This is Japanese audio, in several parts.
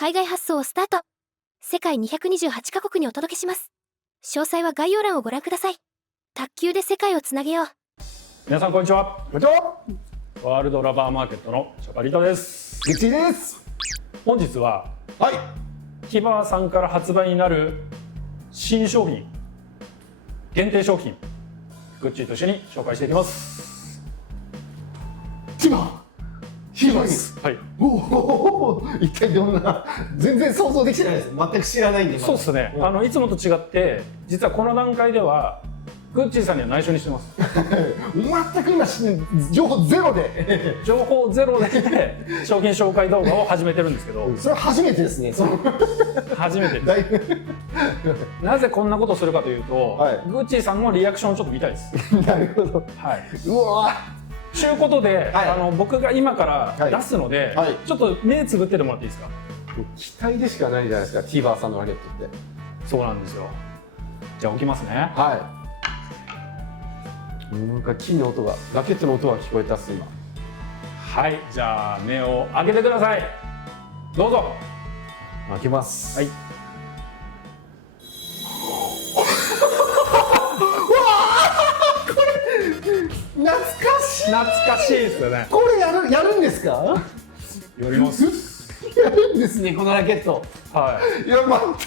海外発送をスタート。世界228カ国にお届けします。詳細は概要欄をご覧ください。卓球で世界をつなげよう。皆さんこんにちは。こんにちは。ワールドラバーマーケットのショカリタです。グッチーです。本日ははい。ティバーさんから発売になる新商品、限定商品、グッチーと一緒に紹介していきます。ティバーです。はい。おお、一体どんな、全然想像できてないです。全く知らないんで。そうですね。いつもと違って実はこの段階ではグッチーさんには内緒にしてます。全く今情報ゼロで情報ゼロで商品紹介動画を始めてるんですけど、それは初めてですね。初めてです。なぜこんなことをするかというと、はい、グッチーさんのリアクションをちょっと見たいです。なるほど。はい。うわということで、はい、僕が今から出すので、はい、ちょっと目つぶっててもらっていいですか。期待でしかないじゃないですか、ティバーさんのラケットって。そうなんですよ。じゃあ置きますね。はい。なんか木の音が、ラケットの音が聞こえたっす今。はい、じゃあ目を開けてください。どうぞ。開けます。はい。懐かしい。懐かしいですよね。これやるんですか。やります。やるんですね、このラケット。はい。いや、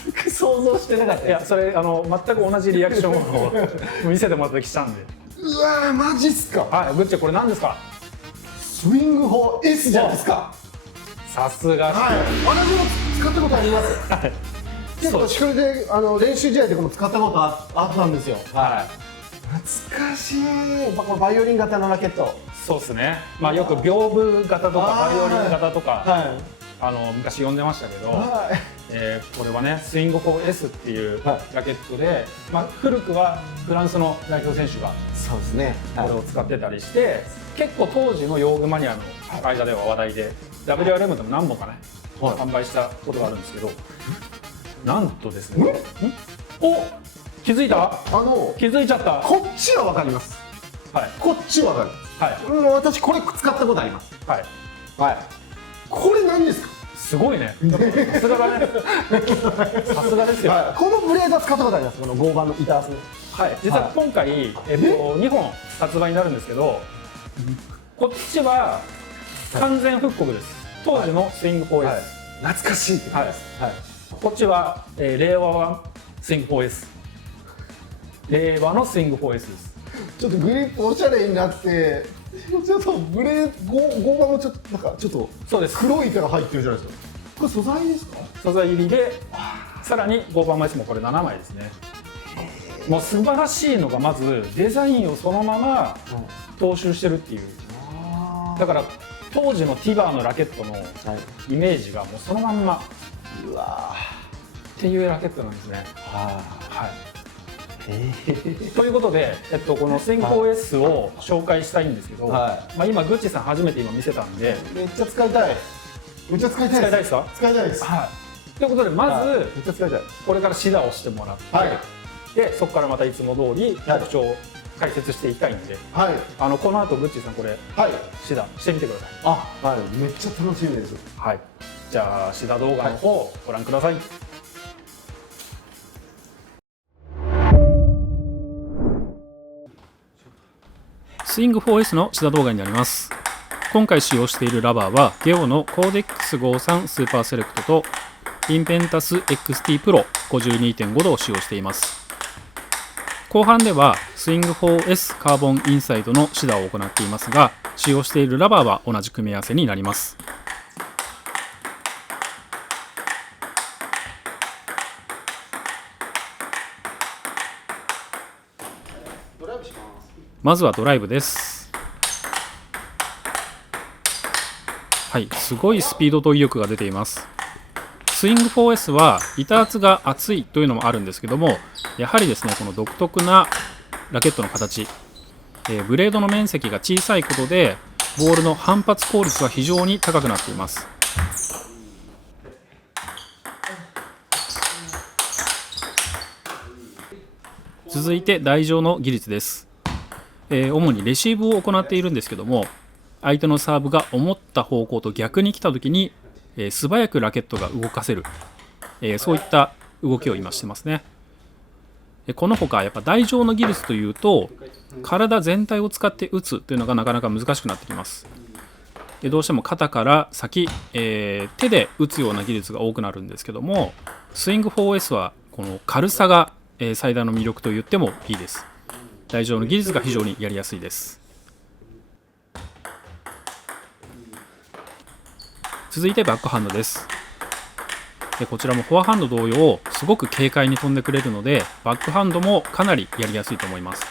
全く想像してなかった。いや、それ全く同じリアクションを見せてもらった時したんで。うわー、マジっすか。はい、グッチこれ何ですか。スイング4 S じゃないですか。さすが。はい。私も使ったことあります。はい。結構それで練習試合とかも使ったことあったんですよ。はい。懐かしい。やっぱこのバイオリン型のラケット。そうですね。まあよく屏風型とかバイオリン型とか、はい、昔呼んでましたけど、はい、これはねスイング 4S っていうラケットで、まあ古くはフランスの代表選手がそうですね、これを使ってたりして、結構当時の用具マニアの間では話題で、WRM でも何本かね、販売したことがあるんですけど、なんとですね、お、気づいた？気づいちゃった。こっちはわかります。はい。こっちはわかる。はい。私これ使ったことあります。はい。はい。これ何ですか？すごいね。さすがだね。さすがですよ。このブレードは使ったことあります。この5番の板厚。はい。実は今回2本発売になるんですけど、こっちは完全復刻です。当時のスイング 4S。懐かしいってことです。はい。こっちは令和版スイング 4S。令和のスイング 4S です。ちょっとグリップおしゃれになって、ちょっとブレード5番もちょっとなんかちょっとそうです。黒い板が入ってるじゃないですか。これ素材ですか？素材入りで、さらに5番枚数もこれ7枚ですね。もう素晴らしいのがまずデザインをそのまま踏襲してるっていう。だから当時のティバーのラケットのイメージがもうそのまんま。うわっていうラケットなんですね。はい。ということで、このスイング 4S を紹介したいんですけど、まあ今グッチさん初めて今見せたんで、めっちゃ使いたい。めっちゃ使いたい。使いたいですか？使いたいです。はい。ということでまず、めっちゃ使いたい。これからシダをしてもらって、でそこからまたいつも通り特徴を解説していきたいんで、はい。この後グッチさんこれ、はい。シダしてみてください。あ、はい。めっちゃ楽しみです。はい。じゃあシダ動画の方ご覧ください。スイング 4S のシダ動画になります。今回使用しているラバーはゲオのコーデックス53スーパーセレクトとインペンタス XT プロ 52.5 度を使用しています。後半ではスイング 4S カーボンインサイドのシダを行っていますが、使用しているラバーは同じ組み合わせになります。まずはドライブです。はい、すごいスピードと威力が出ています。スイング 4S は板厚が厚いというのもあるんですけども、やはりですねこの独特なラケットの形、ブレードの面積が小さいことでボールの反発効率は非常に高くなっています。続いて台上の技術です。主にレシーブを行っているんですけども、相手のサーブが思った方向と逆に来た時に素早くラケットが動かせる、そういった動きを今してますね。このほかやっぱ台上の技術というと体全体を使って打つというのがなかなか難しくなってきます。どうしても肩から先、手で打つような技術が多くなるんですけども、スイング 4S はこの軽さが、最大の魅力と言ってもいいです。台上の技術が非常にやりやすいです。続いてバックハンドです。こちらもフォアハンド同様すごく軽快に飛んでくれるので、バックハンドもかなりやりやすいと思います。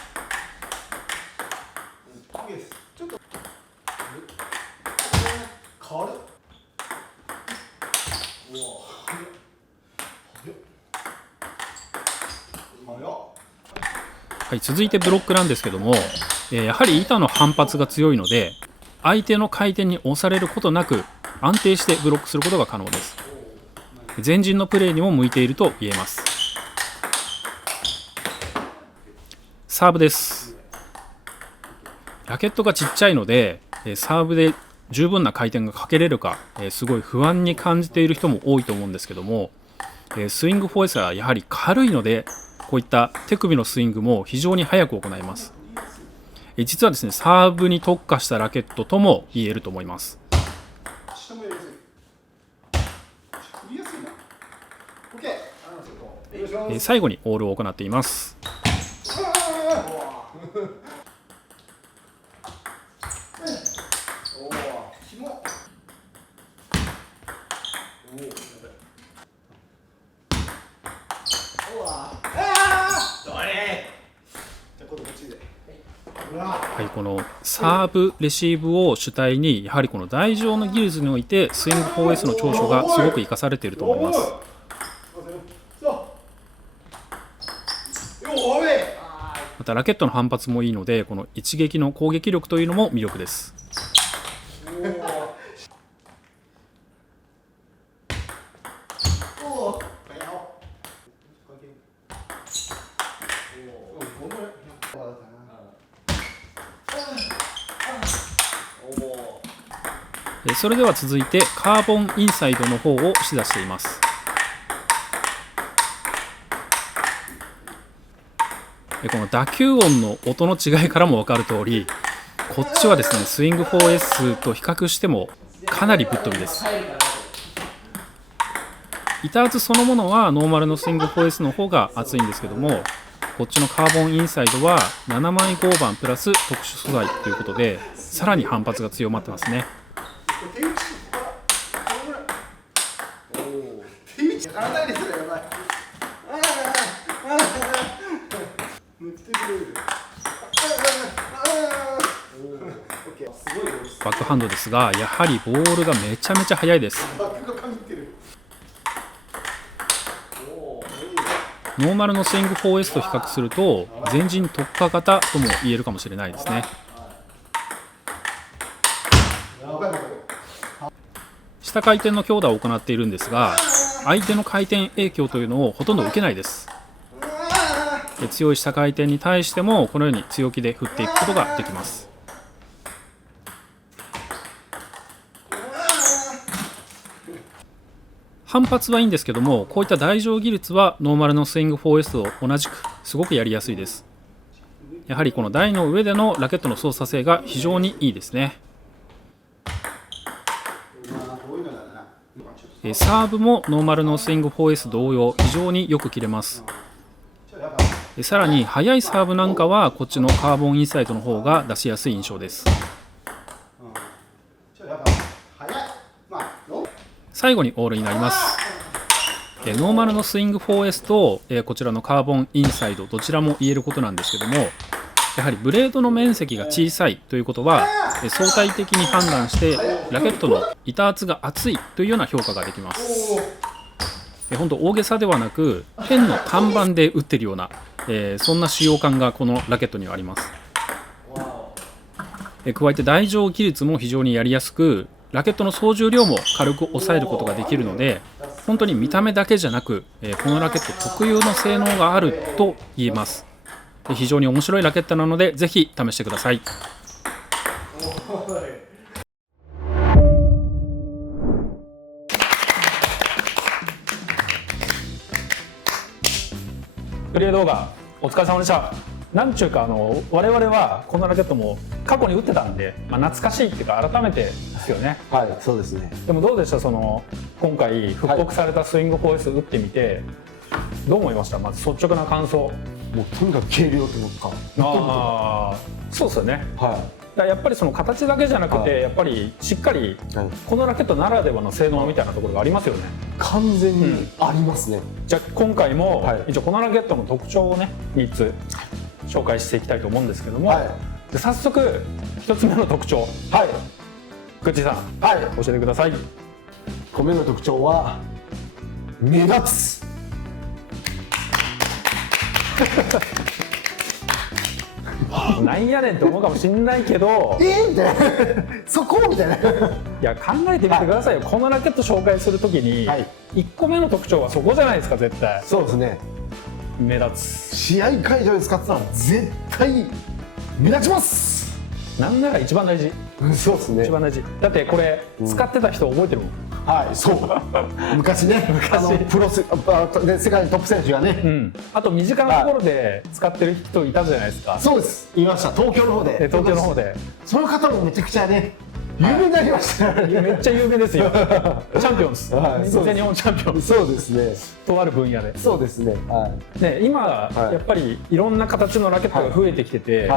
はい、続いてブロックなんですけども、やはり板の反発が強いので相手の回転に押されることなく安定してブロックすることが可能です。前陣のプレーにも向いていると言えます。サーブです。ラケットがちっちゃいのでサーブで十分な回転がかけれるかすごい不安に感じている人も多いと思うんですけども、スイング 4S はやはり軽いのでこういった手首のスイングも非常に速く行います。実はですね、サーブに特化したラケットとも言えると思います。最後にオールを行っています。はい、このサーブレシーブを主体にやはりこの台上の技術においてスイング 4S の長所がすごく生かされていると思います。またラケットの反発もいいのでこの一撃の攻撃力というのも魅力です。それでは続いてカーボンインサイドの方をし出しています。この打球音の音の違いからも分かる通り、こっちはですねスイング 4S と比較してもかなりぶっ飛びです。板圧そのものはノーマルのスイング 4S の方が厚いんですけども、こっちのカーボンインサイドは7枚合板プラス特殊素材ということでさらに反発が強まってますね。バックハンドですがやはりボールがめちゃめちゃ速いです。ノーマルのスイング 4S と比較すると前陣特化型とも言えるかもしれないですね。下回転の強打を行っているんですが相手の回転影響というのをほとんど受けないです。強い下回転に対してもこのように強気で振っていくことができます。反発はいいんですけどもこういった台上技術はノーマルのスイング 4S と同じくすごくやりやすいです。やはりこの台の上でのラケットの操作性が非常にいいですね。サーブもノーマルのスイング 4S 同様非常によく切れます。さらに速いサーブなんかはこっちのカーボンインサイドの方が出しやすい印象です。最後にオールになります。ノーマルのスイング 4S とこちらのカーボンインサイドどちらも言えることなんですけども、やはりブレードの面積が小さいということは相対的に判断してラケットの板圧が厚いというような評価ができます。本当大げさではなくペンの単板で打ってるような、そんな使用感がこのラケットにはあります。加えて台上技術も非常にやりやすくラケットの総重量も軽く抑えることができるので本当に見た目だけじゃなくこのラケット特有の性能があると言えます。非常に面白いラケットなのでぜひ試してください。プレイ動画お疲れ様でした。なんちゅうか我々はこのラケットも過去に打ってたんで、懐かしいっていうか改めてですよね。はい、そうですね。でもどうでした、今回復刻されたスイング 4S 打ってみてどう思いました？まず率直な感想。もうとにかく軽量というか。そうですよね。はい。だからやっぱりその形だけじゃなくて、やっぱりしっかりこのラケットならではの性能みたいなところがありますよね。完全にありますね。じゃあ今回も一応このラケットの特徴をね3つ紹介していきたいと思うんですけども、で早速1つ目の特徴、グッチーさん、教えてください。1個目の特徴は目立つ。なんやねんって思うかもしんないけどみたいなそこみたいな。いや考えてみてくださいよ、このラケット紹介するときに、1個目の特徴はそこじゃないですか。絶対そうですね。目立つ。試合会場で使ってたら絶対目立ちます。なんなら一番大事。そうですね。一番大事だってこれ、使ってた人覚えてるもん。そう昔ね、プロ世界のトップ選手がね、あと身近なところで使ってる人いたじゃないですか。そうです、いました。東京の方で。東京の方でその方もめちゃくちゃね有名になりました。めっちゃ有名ですよ。チャンピオンです。全日本チャンピオン。そうですね。とある分野で。そうですね。今やっぱりいろんな形のラケットが増えてきてて、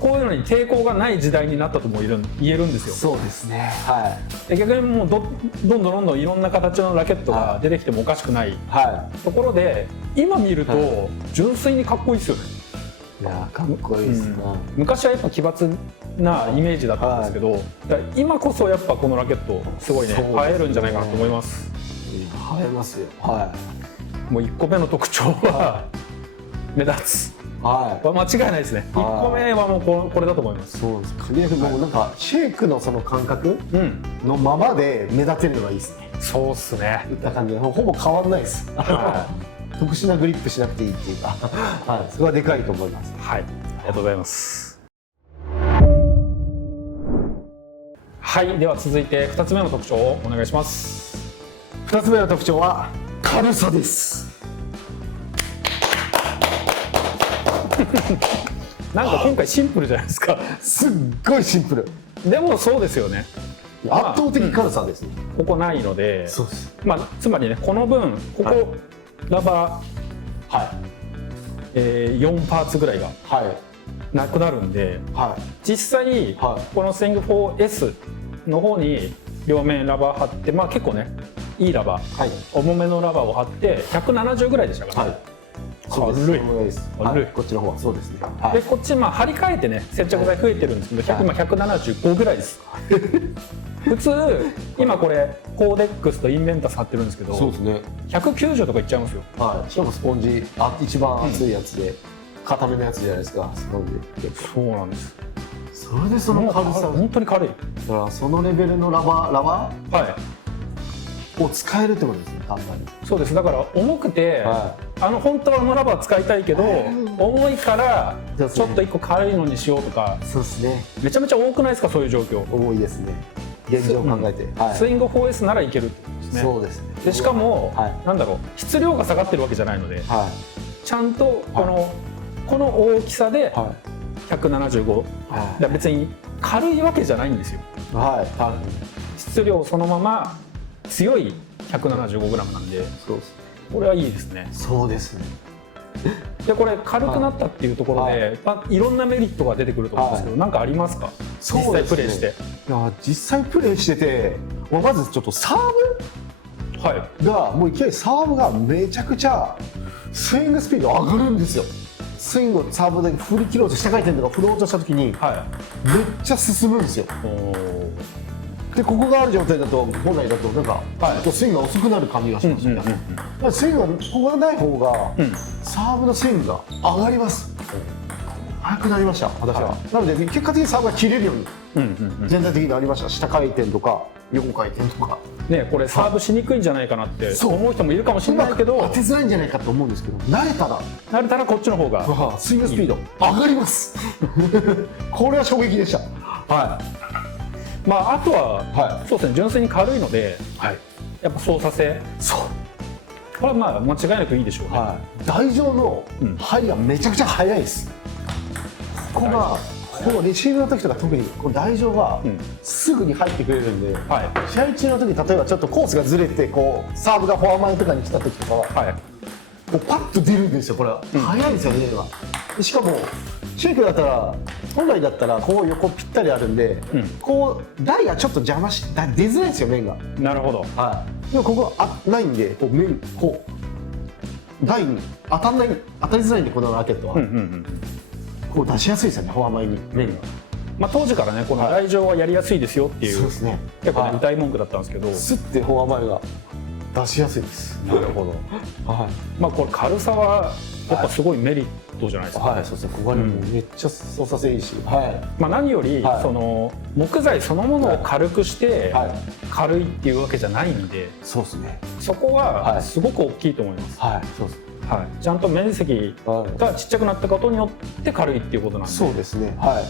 こういうのに抵抗がない時代になったとも言えるんですよ。そうですね。逆にもうどんどんいろんな形のラケットが出てきてもおかしくないところで、今見ると純粋にかっこいいですよね。いやかっこいいですな。昔はやっぱ奇抜なイメージだったんですけど、今こそやっぱこのラケットすごいね映えるんじゃないかなと思います。映えますよ。もう1個目の特徴は目立つ。間違いないですね。1個目はもうこれだと思います。そうです。もうなんかシェイクのその感覚のままで目立てるのがいいですね。そうっすね。打った感じでほぼ変わんないです。特殊なグリップしなくていいっていうか、それはでかいと思います。ありがとうございます。では続いて2つ目の特徴をお願いします。2つ目の特徴は軽さです。なんか今回シンプルじゃないですか。すっごいシンプル。でもそうですよね。圧倒的軽さですね。ここないので、そうです。つまりね、この分ここラバー、4パーツぐらいがなくなるんで、実際このスイング 4S の方に両面ラバー貼って、結構ねいいラバー、重めのラバーを貼って170ぐらいでしたからね。軽い。こっちの方はそうですね。でこっち張り替えてね接着剤増えてるんですけど、今175ぐらいです。普通今これコーデックスとインベンタス貼ってるんですけど、そうですね。190とかいっちゃいますよ。しかもスポンジ一番厚いやつで固めのやつじゃないですか。スポンジ。そうなんです。それでその軽さ、本当に軽い。だからそのレベルのラバーを使えるってことですね。簡単に。そうです。だから重くて、本当はラバー使いたいけど、重いからちょっと1個軽いのにしようとか。そうですね。めちゃめちゃ多くないですか、そういう状況。多いですね。現状を考えて。スイング 4S ならいけるってことですね。そうですね。でしかも質量が下がってるわけじゃないので、ちゃんとこの大きさで175。別に軽いわけじゃないんですよ。質量そのまま強い 175g なんで、これはいいですね。そうですね。でこれ軽くなったっていうところで、いろんなメリットが出てくると思うんですけど、何かありますか？実際プレイして。実際プレイしてて、まずちょっとサーブがもういきなりサーブがめちゃくちゃスイングスピード上がるんですよ。スイングをサーブで振り切ろうと下回転とか振ろうとした時にめっちゃ進むんですよ。でここがある状態だと本来だとなんかスイングが遅くなる感じがしますね。スイングがここがない方がサーブのスイングが上がります。速くなりました私は。なので結果的にサーブが切れるように全体的になりました。下回転とか横回転とかね、これサーブしにくいんじゃないかなって思う人もいるかもしれないけど、当てづらいんじゃないかと思うんですけど、慣れたらこっちの方がスイングスピード上がりますこれは衝撃でした。あとはそうですね、純粋に軽いのでやっぱ操作性、これはまあ間違いなくいいでしょうね。はい、台上のうん入りがめちゃくちゃ速いです。ここがこのレシーブの時とか特にこの台上がうんすぐに入ってくれるんで、はい試合中の時例えばちょっとコースがずれてこうサーブがフォア前とかに来た時とかははいこうパッと出るんですよ。これは、速いですよねが。でしかもシェイクだったら本来だったらこう横ぴったりあるんで、うんこう台がちょっと邪魔し出づらいですよ面が。なるほど。はい、でもここないんでこう面こう台に当たりづらいんでこのラケットは、うんうんうん。こう出しやすいですよねフォア前に面が。まあ当時からねこの台上はやりやすいですよっていう、そうですね。結構ねはい歌い文句だったんですけど。スッてフォア前が出しやすいです。なるほど。はい。まあこれ軽さはやっぱすごいメリットじゃないですか。はい、そうですね。ここにもめっちゃ操作性いいし。はまあ何よりはいその木材そのものを軽くしてい。はい。軽いっていうわけじゃないんで、そうですね。そこははいすごく大きいと思います。はい。そうです。はい。ちゃんと面積はい。がちっちゃくなったことによって軽いっていうことなんで、そうですね。はい。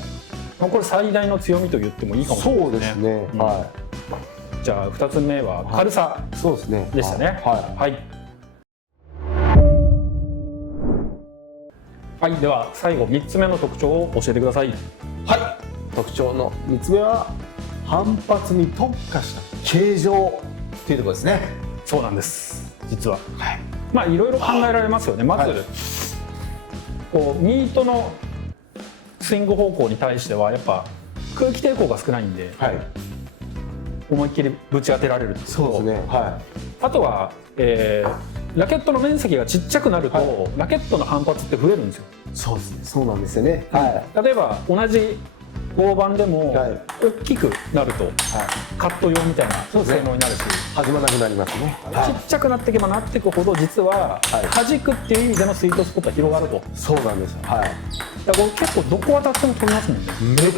まあこれ最大の強みと言ってもいいかもしれないそうですね。うんはじゃあ2つ目は軽さい。そうですね。でしたね。ははい。はい、では最後3つ目の特徴を教えてください。い。はい。特徴の3つ目は反発に特化した形状っていうところですね。そうなんです実は。はい。まあいろいろ考えられますよね。まず、はいこうミートのスイング方向に対してはやっぱ空気抵抗が少ないんではい。思いっきりぶち当てられるってことそうですね。はあとは、ラケットの面積がちっちゃくなると、はラケットの反発って増えるんですよ。い。そうですね。そうなんですよね。はい。例えば同じ合板でもはい大きくなるとはい。カット用みたいなそうですね性能になるし、弾まなくなりますね。ちっちゃくなっていけばなっていくほど実ははい弾くっていう意味でのスイートスポットが広がると。そうなんですよ。はい。だからこれ結構どこ当たっても飛びますもんね。めっ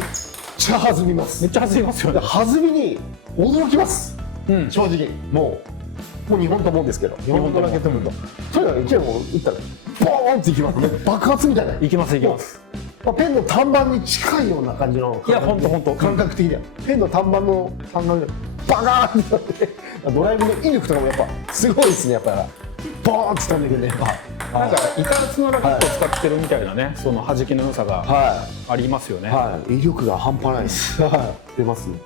ちゃ弾みます。めっちゃ弾みますよね。弾みに驚きます。うん、正直もう2本ともですけど、日本のラケット部ととにかく1本打ったらボーンっていきますね。爆発みたいな。いきますいきます。まあペンの単板に近いような感じのいやほんとほんと感覚的にはペンの単板の単板でバカーンってなってドライブの威力とかもやっぱすごいですね。やっぱりボーンってしたんだけどね。なんか板厚のラケットを使ってるみたいなね、その弾きの良さがはありますよね。いはい威力が半端ないです。はい出ますね。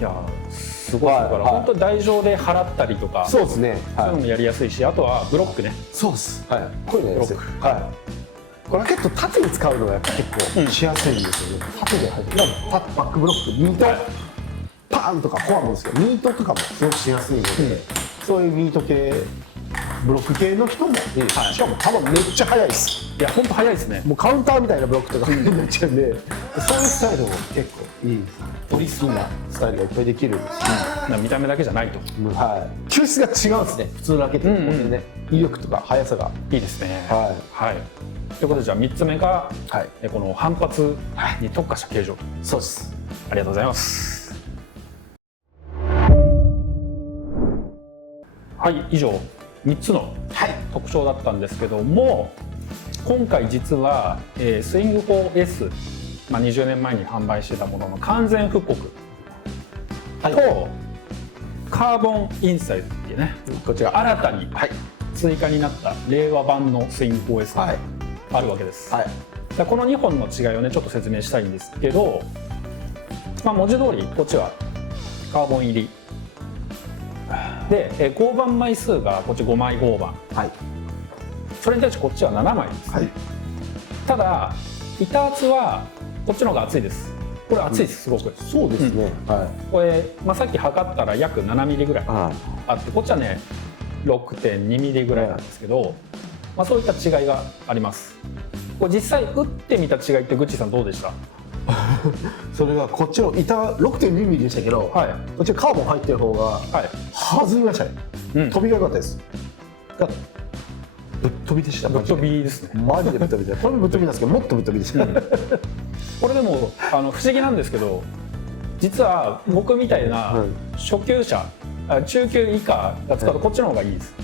いやすごいだから、はい本当台上で払ったりとかそうですね。そういうのもやりやすいし、あとはブロックね。そうです。はい。こういうのやりやすい。ブロはい。これラケット縦に使うのがやっぱ結構しやすいんですよね。縦で入って、バックブロック、ミート、パーンとかフォアもですけど、ミートとかもすごくしやすいので、そういうミート系、ブロック系の人も、しかも球めっちゃ速いです。いや本当早いですね。もうカウンターみたいなブロックとかになっちゃうんで、そういうスタイルも結構いいですね。トリスキーなスタイルがいっぱいできるんですよ。見た目だけじゃないと。はい。球質が違うんですね。普通のラケットと本当にね、威力とか速さが。いいですね。ははい。ということでじゃあ3つ目が、はい。この反発に特化した形状。そうです。ありがとうございます。はい以上3つの特徴だったんですけども、今回実は、スイング 4S、まあ、20年前に販売してたものの完全復刻と、カーボンインサイドっていうね、こちら新たに追加になった令和版のスイング 4S があるわけです。はい。でこの2本の違いをねちょっと説明したいんですけど、まあ、文字通りこっちはカーボン入りで、合板枚数がこっち5枚合板、はい。それに対してこっちは7枚です、はい。ただ板厚はこっちの方が厚いです。これ厚いです、すごく。そうですね。はこれ、まあ、さっき測ったら約7ミリぐらいい。はあって、こっちはね 6.2 ミリぐらいなんですけど、まあ、そういった違いがあります。これ実際打ってみた違いってグッチーさんどうでした？い。それがこっちの板6.2ミリでしたけど、はいこっちカーボン入ってる方がはい、弾みましたね。うん、飛びが良かったです。がぶっ飛びでした。ぶっ飛びですね。マジでぶっ飛びで。これもぶっ飛びなんですけど、もっとぶっ飛びでした。これでも不思議なんですけど、実は僕みたいなはい初級者、中級以下が使うとこっちの方がいいです。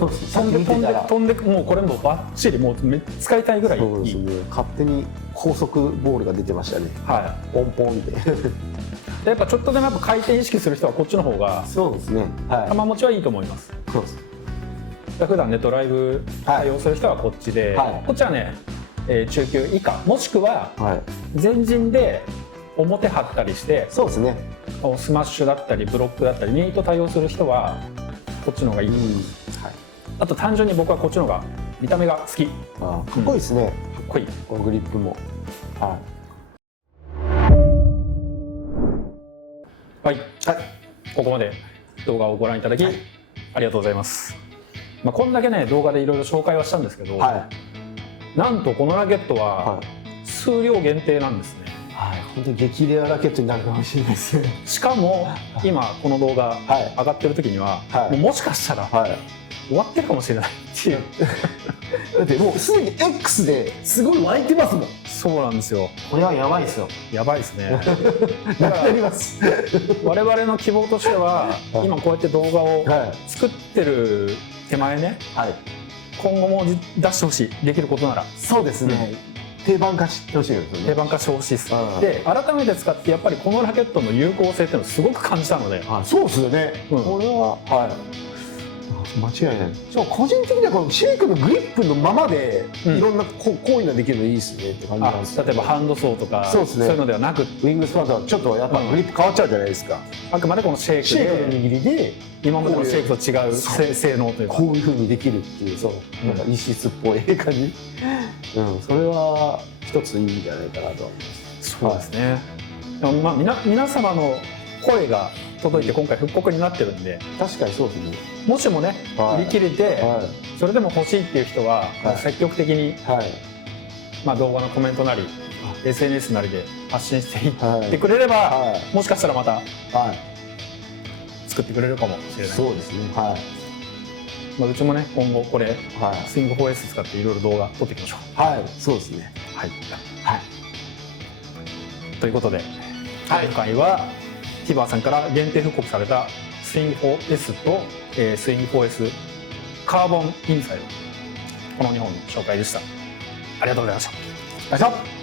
そうです。さっき見てたら。飛んでもうこれもバッチリもう使いたいぐらいいい。そうですね。勝手に高速ボールが出てましたね。はポンポンって。い。でやっぱちょっとでもやっぱ回転意識する人はこっちの方がそうですね。球持ちはいいと思います。そうです。普段ねドライブ対応する人はこっちで、はいこっちはね、中級以下もしくははい前陣で表張ったりしてそうですね。スマッシュだったりブロックだったりミート対応する人はこっちの方がいい、はい。あと単純に僕はこっちの方が見た目が好き、かあーかっこいいですね。っこいい。このグリップも。ははい、い。はい。ここまで動画をご覧いただき、ありがとうございます。まあ、こんだけね動画でいろいろ紹介はしたんですけど、はい。なんとこのラケットははい。数量限定なんですね。はい。本当に激レアラケットになるかもしれないですね。しかも今この動画はい上がってる時には、はいもしかしたらはい。終わってるかもしれないっていうだってもうすでに X ですごい湧いてますもん。そうなんですよ。これはやばいですよ。やばいですね。なくなります。我々の希望としては、はい今こうやって動画をは作ってる手前ね、い。はい。今後も出してほしい、できることならそうですね。定番化してほしいですよね。定番化してほしいです。うんで改めて使ってやっぱりこのラケットの有効性っていうのをすごく感じたので、あ、そうですよね。うんこれははい。間違いない。そう個人的にはこのシェイクのグリップのままでうんいろんな行為ができるのいいですねって感じなんですよ。例えばハンドソーとかそうですねいうのではなく、ウィングスパンとはちょっとやっぱグリップ変わっちゃうじゃないですか。あくまでこのシェイシェイクのクで握りで今までのシェイクと違う性能というか、こういう風にできるっていうそうなんか異質っぽい感じ。うん、それは一ついいんじゃないかなと思います。そうですね。でもまあ皆様の声が届いて今回復刻になってるんで、確かにそうですね。もしもね、はい売り切れて、はそれでも欲しいっていう人は、はい積極的に、いはいまあ、動画のコメントなり SNS なりで発信していはいってくれれば、はもしかしたらまたいはい。作ってくれるかもしれない。そうですね。はまあ、うちもね今後これいはいスイング 4S 使っていろいろ動画撮っていきましょう。はい。そうですね。はい、はい。ということで、はい今回はティバーさんから限定復刻されたスイング 4S と、スイング 4S カーボンインサイド、この2本の紹介でした。ありがとうございました。ありがとうございました。